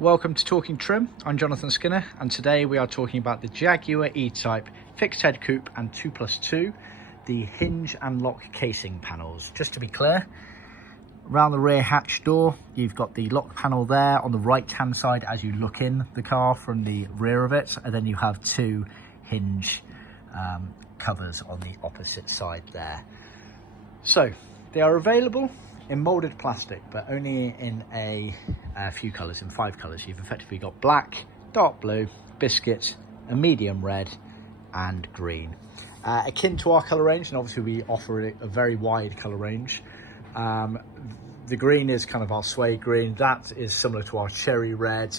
Welcome to Talking Trim. I'm Jonathan Skinner, and today we are talking about the Jaguar E-Type Fixed Head Coupe and 2+2, the hinge and lock casing panels. Just to be clear, around the rear hatch door, you've got the lock panel there on the right-hand side as you look in the car from the rear of it, and then you have two hinge covers on the opposite side there. So they are available in moulded plastic, but only in a few colours, in 5 colours. You've effectively got black, dark blue, biscuit, a medium red and green. Akin to our colour range, and obviously we offer a very wide colour range. The green is kind of our suede green. That is similar to our cherry red.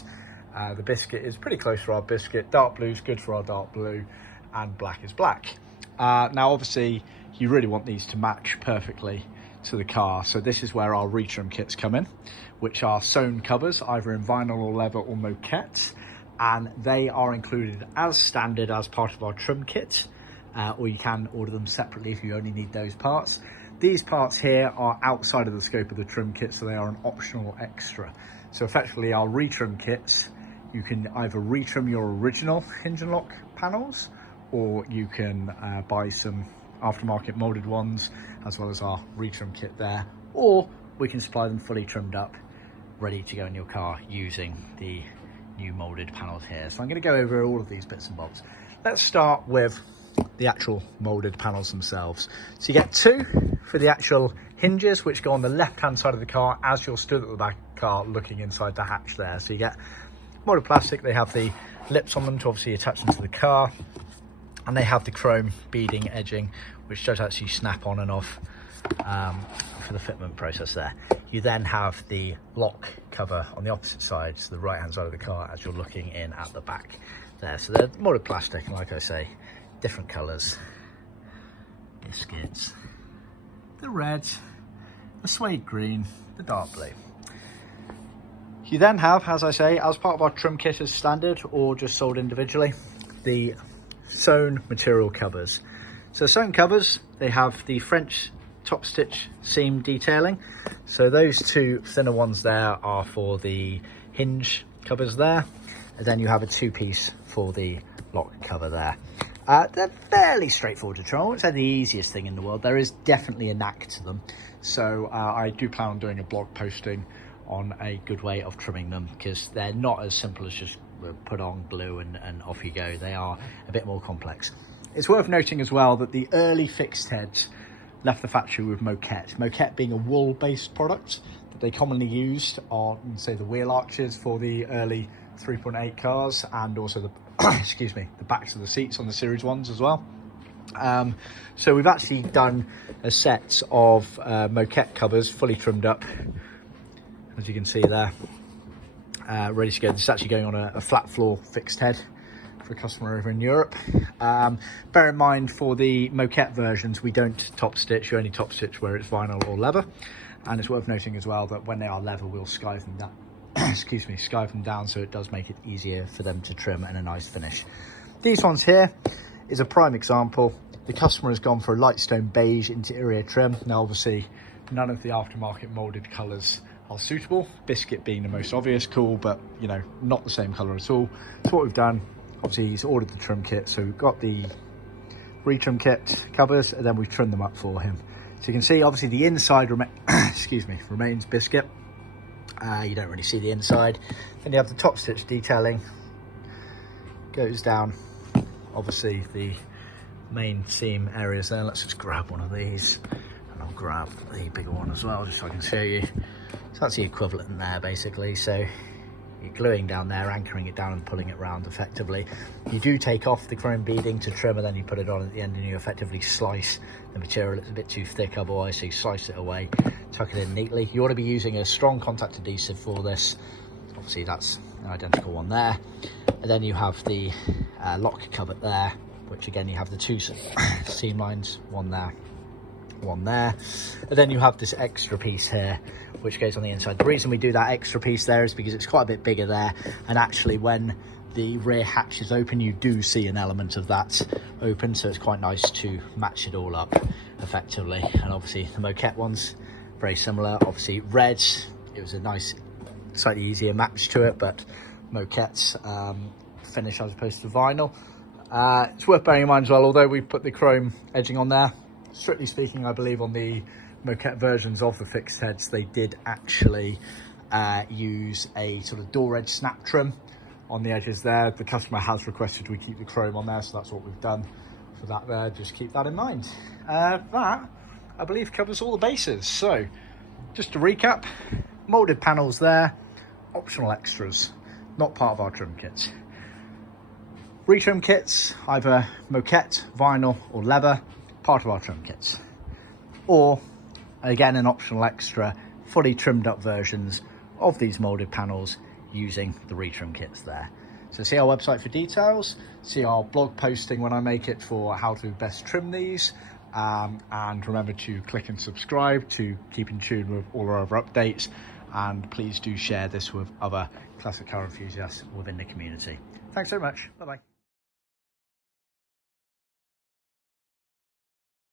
The biscuit is pretty close to our biscuit. Dark blue is good for our dark blue, and black is black. Now obviously you really want these to match perfectly to the car, so this is where our retrim kits come in, which are sewn covers either in vinyl or leather or moquette, and they are included as standard as part of our trim kit, or you can order them separately if you only need those parts. These parts here are outside of the scope of the trim kit, so they are an optional extra. So effectively our retrim kits, you can either retrim your original hinge and lock panels, or you can buy some aftermarket molded ones as well as our retrim kit there, or we can supply them fully trimmed up, ready to go in your car using the new molded panels here. So I'm going to go over all of these bits and bobs. Let's start with the actual molded panels themselves. So you get 2 for the actual hinges, which go on the left hand side of the car as you're stood at the back of the car looking inside the hatch there. So you get molded plastic. They have the lips on them to obviously attach them to the car, and they have the chrome beading edging, which does actually snap on and off for the fitment process there. You then have the lock cover on the opposite side, so the right hand side of the car as you're looking in at the back there. So they're molded plastic, and like I say, different colours. Biscuits, the red, the suede green, the dark blue. You then have, as I say, as part of our trim kit as standard or just sold individually, the sewn material covers. So sewn covers, they have the French top stitch seam detailing. So those 2 thinner ones there are for the hinge covers there, and then you have a 2-piece for the lock cover there. They're fairly straightforward to trim. I wouldn't say the easiest thing in the world. There is definitely a knack to them. So I do plan on doing a blog posting on a good way of trimming them, because they're not as simple as just put on glue and off you go. They are a bit more complex. It's worth noting as well that the early fixed heads left the factory with moquette. Moquette being a wool based product that they commonly used on, say, the wheel arches for the early 3.8 cars, and also the excuse me, the backs of the seats on the series ones as well. So we've actually done a set of moquette covers fully trimmed up, as you can see there, ready to go. This is actually going on a flat floor fixed head for a customer over in Europe. Bear in mind, for the moquette versions, we don't top stitch. You only top stitch where it's vinyl or leather. And it's worth noting as well that when they are leather, we'll skive them down. Excuse me, skive them down, so it does make it easier for them to trim and a nice finish. These ones here is a prime example. The customer has gone for a light stone beige interior trim. Now obviously none of the aftermarket molded colours are suitable, biscuit being the most obvious call, but you know, not the same colour at all. So what we've done, obviously he's ordered the trim kit, so we've got the retrim kit covers, and then we've trimmed them up for him. So you can see obviously the inside excuse me, remains biscuit. You don't really see the inside. Then you have the top stitch detailing, goes down obviously the main seam areas there. Let's just grab one of these, and I'll grab the bigger one as well, just so I can show you. So that's the equivalent there basically. So you're gluing down there, anchoring it down and pulling it round effectively. You do take off the chrome beading to trim, and then you put it on at the end, and you effectively slice the material. It's a bit too thick otherwise, so you slice it away, tuck it in neatly. You want to be using a strong contact adhesive for this. Obviously that's an identical one there. And then you have the lock cover there, which again you have the 2 seam lines, one there, one there, and then you have this extra piece here which goes on the inside. The reason we do that extra piece there is because it's quite a bit bigger there, and actually when the rear hatch is open you do see an element of that open, so it's quite nice to match it all up effectively. And obviously the moquette ones very similar. Obviously red, it was a nice slightly easier match to it, but Moquette's finish as opposed to vinyl. It's worth bearing in mind as well, although we put the chrome edging on there, strictly speaking, I believe on the Moquette versions of the fixed heads, they did actually use a sort of door edge snap trim on the edges there. The customer has requested we keep the chrome on there, so that's what we've done for that there. Just keep that in mind. That, I believe, covers all the bases. So just to recap, molded panels there, optional extras, not part of our trim kits. Retrim kits, either moquette, vinyl or leather, part of our trim kits. Or, again, an optional extra, fully trimmed up versions of these molded panels using the retrim kits there. So see our website for details, see our blog posting when I make it for how to best trim these, and remember to click and subscribe to keep in tune with all our other updates, and please do share this with other classic car enthusiasts within the community. Thanks so much. Bye bye.